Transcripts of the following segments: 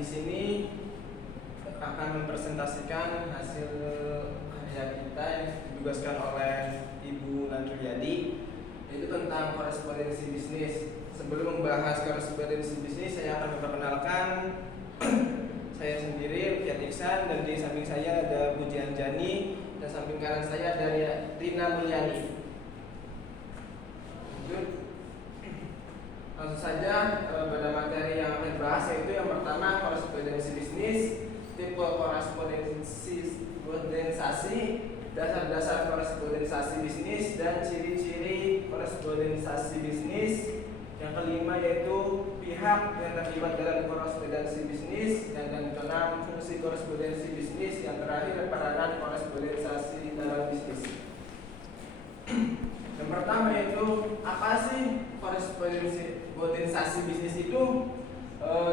di sini akan mempresentasikan hasil karya kita yang ditugaskan oleh Ibu Nantriyadi, yaitu tentang korespondensi bisnis. Sebelum membahas korespondensi bisnis, saya akan memperkenalkan saya sendiri, Fiat Iksan, dan di samping saya ada Puji Anjani, dan samping kanan saya ada Rina Mulyani. Langsung saja pada materi yang akan dibahas, yaitu yang pertama korespondensi bisnis, tipe korespondensasi, dasar-dasar korespondensasi bisnis, dan ciri-ciri korespondensasi bisnis. Yang kelima yaitu pihak yang terlibat dalam korespondensi bisnis, dan yang keenam fungsi korespondensi bisnis, yang terakhir peranan korespondensasi dalam bisnis. Yang pertama yaitu apa sih korespondensi bisnis itu?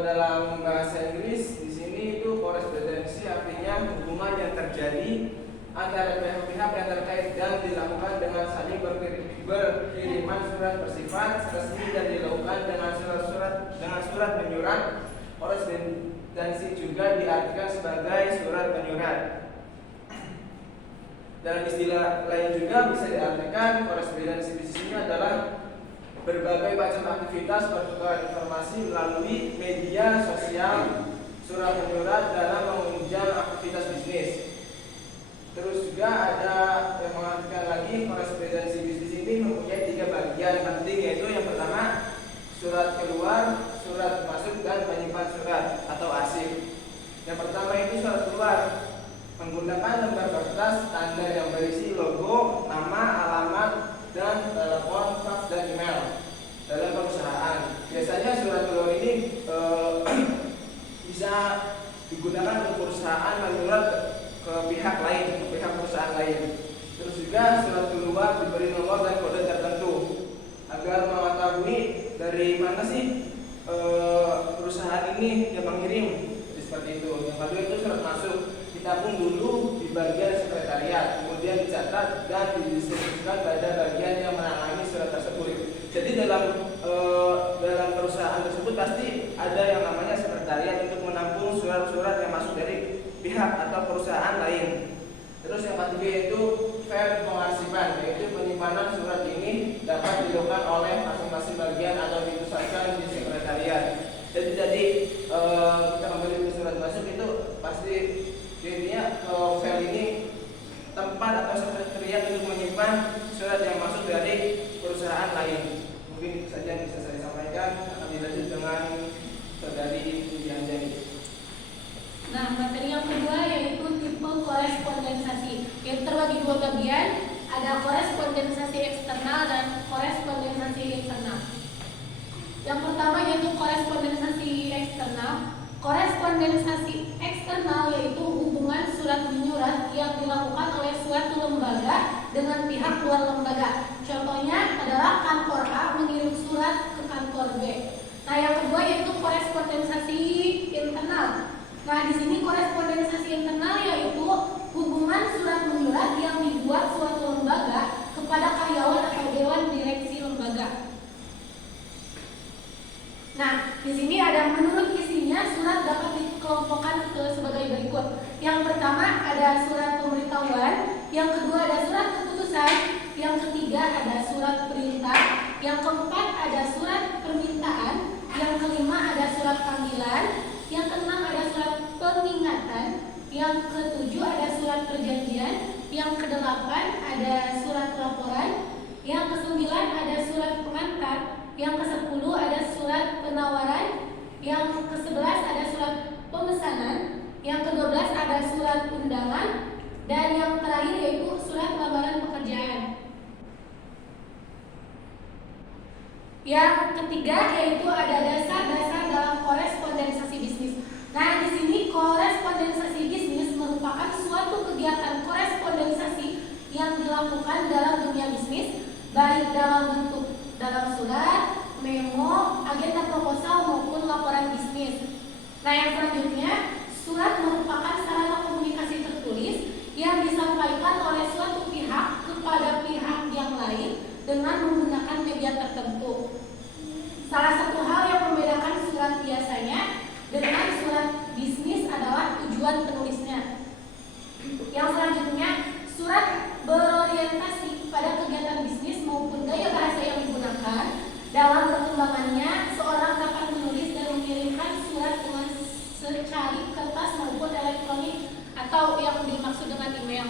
Dalam bahasa Inggris di sini itu korespondensi artinya hubungan yang terjadi antara pihak-pihak yang terkait dan dilakukan dengan saling berkiriman surat bersifat resmi dan dilakukan dengan surat menyurat. Korespondensi juga diartikan sebagai surat menyurat. Dalam istilah lain juga bisa diartikan korespondensi bisnis ini adalah berbagai macam aktivitas pertukaran informasi melalui media sosial, surat menyurat dalam menunjang aktivitas bisnis. Terus juga ada yang mengartikan lagi korespondensi bisnis ini mempunyai 3 bagian penting, yaitu yang pertama surat keluar, surat masuk, dan menyimpan surat atau arsip. Yang pertama itu surat keluar, menggunakan lembar kertas standar yang berisi logo, nama, alamat, dan telepon, fax, dan email dalam perusahaan. Biasanya surat keluar ini bisa digunakan untuk perusahaan menyurat ke pihak lain, ke pihak perusahaan lain. Terus juga surat keluar diberi nomor dan kode tertentu agar mengetahui dari mana sih perusahaan ini yang mengirim. Seperti itu. Yang kedua itu surat masuk, ditabung dulu di bagian sekretariat, kemudian dicatat dan didistribusikan pada bagian yang menangani surat tersebut. Jadi dalam perusahaan tersebut pasti ada yang namanya sekretariat untuk menampung surat-surat yang masuk dari pihak atau perusahaan lain. Terus yang ketiga yaitu file pengarsipan, yaitu penyimpanan surat ini dapat dilakukan oleh masing-masing bagian atau dipusatkan di sekretariat. Jadi kita kembali ke surat masuk itu pasti jadinya file ini tempat atau sekretariat untuk menyimpan surat yang masuk dari perusahaan lain. Mungkin itu saja yang bisa saya sampaikan. Akan dilanjut dengan saudari Puji Anjani. Nah, materi yang kedua yaitu tipe korespondensasi, yang terbagi 2 bagian, ada korespondensasi eksternal dan korespondensasi internal. Yang pertama yaitu korespondensasi eksternal. Korespondensasi eksternal yaitu hubungan surat menyurat yang dilakukan oleh suatu lembaga dengan pihak luar lembaga. Contohnya adalah kantor A mengirim surat ke kantor B. Nah, yang kedua yaitu korespondensasi internal. Nah, di sini korespondensasi internal yaitu hubungan surat menyurat yang dibuat suatu lembaga kepada karyawan atau dewan direksi lembaga. Nah, di sini ada menurut isinya surat dapat dikelompokkan sebagai berikut. Yang pertama ada surat pemberitahuan, yang kedua ada surat keputusan, yang ketiga ada surat perintah, yang keempat ada surat permintaan, yang kelima ada surat panggilan, yang keenam ada surat pengingatan, yang ketujuh ada surat perjanjian, yang kedelapan ada surat laporan, yang kesembilan ada surat pengantar, yang ke-10 ada surat penawaran, yang ke-11 ada surat pemesanan, yang ke-12 ada surat undangan, dan yang terakhir yaitu surat lamaran pekerjaan. Yang ketiga yaitu ada dasar-dasar dalam korespondensasi bisnis. Nah, di sini korespondensasi bisnis merupakan suatu kegiatan korespondensasi yang dilakukan dalam dunia bisnis, baik dalam surat, memo, agenda proposal maupun laporan bisnis. Nah, yang selanjutnya, surat merupakan sarana komunikasi tertulis yang disampaikan oleh suatu pihak kepada pihak yang lain dengan menggunakan media tertentu. Salah satu hal yang membedakan surat biasanya dengan surat tujuan penulisnya. Yang selanjutnya, surat berorientasi pada kegiatan bisnis maupun gaya bahasa yang digunakan. Dalam perkembangannya, seorang dapat menulis dan mengirimkan surat dengan secari kertas maupun elektronik atau yang dimaksud dengan email.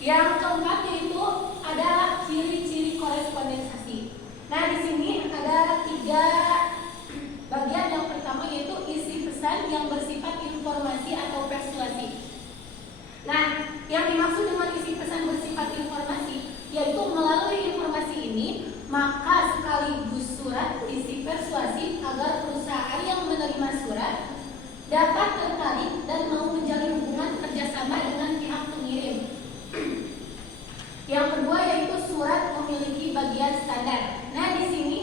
Yang keempat yaitu adalah ciri-ciri korespondensasi. Nah, di sini ada 3 bagian. Yang pertama yaitu isi pesan yang bersifat informasi atau persuasi. Nah, yang dimaksud dengan isi pesan bersifat informasi yaitu melalui informasi ini maka sekaligus surat isi persuasi agar perusahaan yang menerima surat dapat tertarik dan mau menjalin hubungan kerjasama dengan pihak pengirim. Yang kedua yaitu surat memiliki bagian standar. Nah, di sini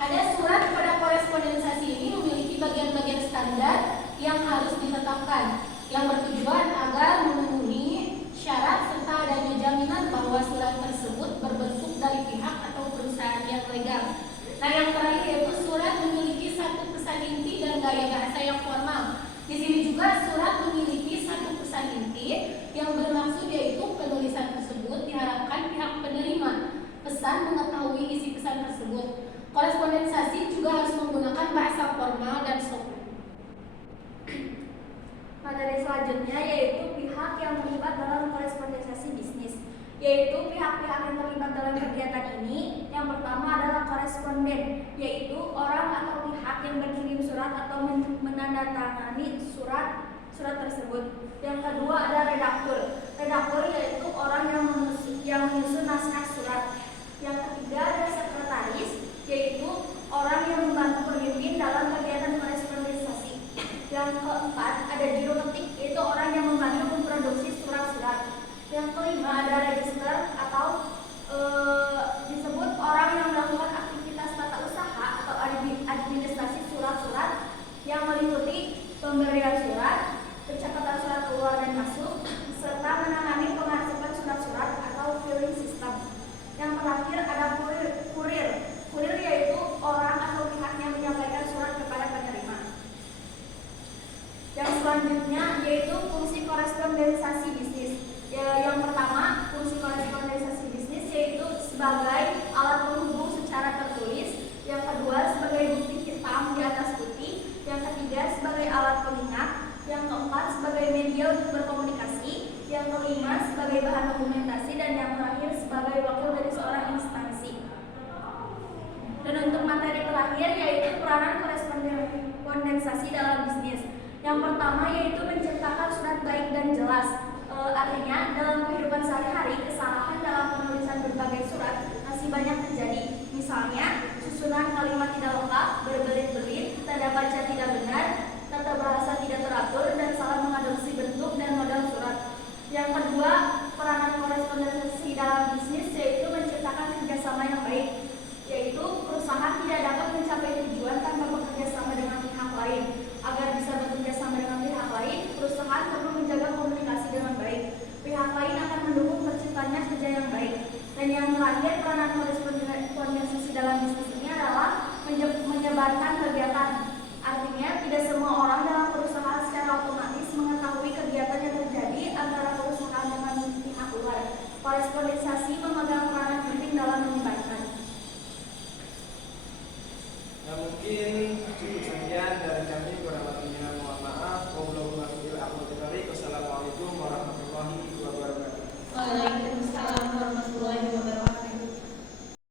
ada surat pada korespondensasi ini memiliki bagian-bagian standar yang harus ditetapkan yang bertujuan agar memenuhi syarat serta adanya jaminan bahwa surat tersebut berbentuk dari pihak atau perusahaan yang legal. Nah, yang terakhir yaitu surat memiliki satu pesan inti dan gaya bahasa yang formal. Di sini juga surat memiliki satu pesan inti yang bermaksud yaitu penulisan tersebut diharapkan pihak penerima pesan mengetahui isi pesan tersebut. Korespondensasi juga harus menggunakan bahasa formal dan sopan. Materi selanjutnya yaitu pihak yang terlibat dalam korespondensasi bisnis, yaitu pihak-pihak yang terlibat dalam kegiatan ini. Yang pertama adalah koresponden, yaitu orang atau pihak yang berkirim surat atau menandatangani surat tersebut. Yang kedua ada redaktur. Redaktur yaitu orang yang menyusun naskah surat. Yang ketiga ada sekretaris, yaitu orang yang membantu pemimpin dalam kegiatan korespondensasi. Yang keempat ada juru ketik, yaitu orang yang membantu memproduksi surat-surat. Yang kelima ada register atau disebut orang yang melakukan aktivitas tata usaha atau administrasi surat-surat yang meliputi pemberian surat, pencatatan surat keluar dan masuk, serta menangani pengarsipan surat-surat atau filing system. Yang terakhir ada kurir. Kurir yaitu orang atau pihak yang menyampaikan surat kepada penerima. Yang selanjutnya yaitu fungsi korespondensasi bisnis. Yang pertama, fungsi korespondensasi bisnis yaitu sebagai alat penghubung secara tertulis. Yang kedua, sebagai bukti hitam di atas putih. Yang ketiga, sebagai alat pengingat. Yang keempat, sebagai media untuk berkomunikasi. Yang kelima, sebagai bahan dokumentasi. Dan yang terakhir, sebagai wakil dari seorang instansi. Dan untuk materi terakhir yaitu peranan korespondensasi dalam bisnis. Yang pertama yaitu menciptakan surat baik dan jelas. Artinya dalam kehidupan sehari-hari kesalahan dalam penulisan berbagai surat masih banyak terjadi. Misalnya susunan kalimat tidak lengkap, berbelit-belit, tanda baca tidak benar, tata bahasa tidak teratur, dan salah mengadopsi bentuk dan model surat. Yang kedua, peranan korespondensasi dalam bisnis yaitu menciptakan kerjasama yang baik, yaitu perusahaan tidak dapat mencapai tujuan tanpa bekerja sama dengan pihak lain. Agar bisa bekerja sama dengan pihak lain, perusahaan perlu menjaga komunikasi dengan baik. Pihak lain akan mendukung terciptanya kerja yang baik. Dan yang terakhir, peranan korespondensasi dalam bisnis ini adalah menyebarkan kegiatan. Artinya, tidak semua orang dalam perusahaan secara otomatis mengetahui kegiatan yang terjadi antara perusahaan dengan pihak luar. Korespondensasi memegang peranan penting dalam menyebarkan. Nah, mungkin cukup sekian dari kami.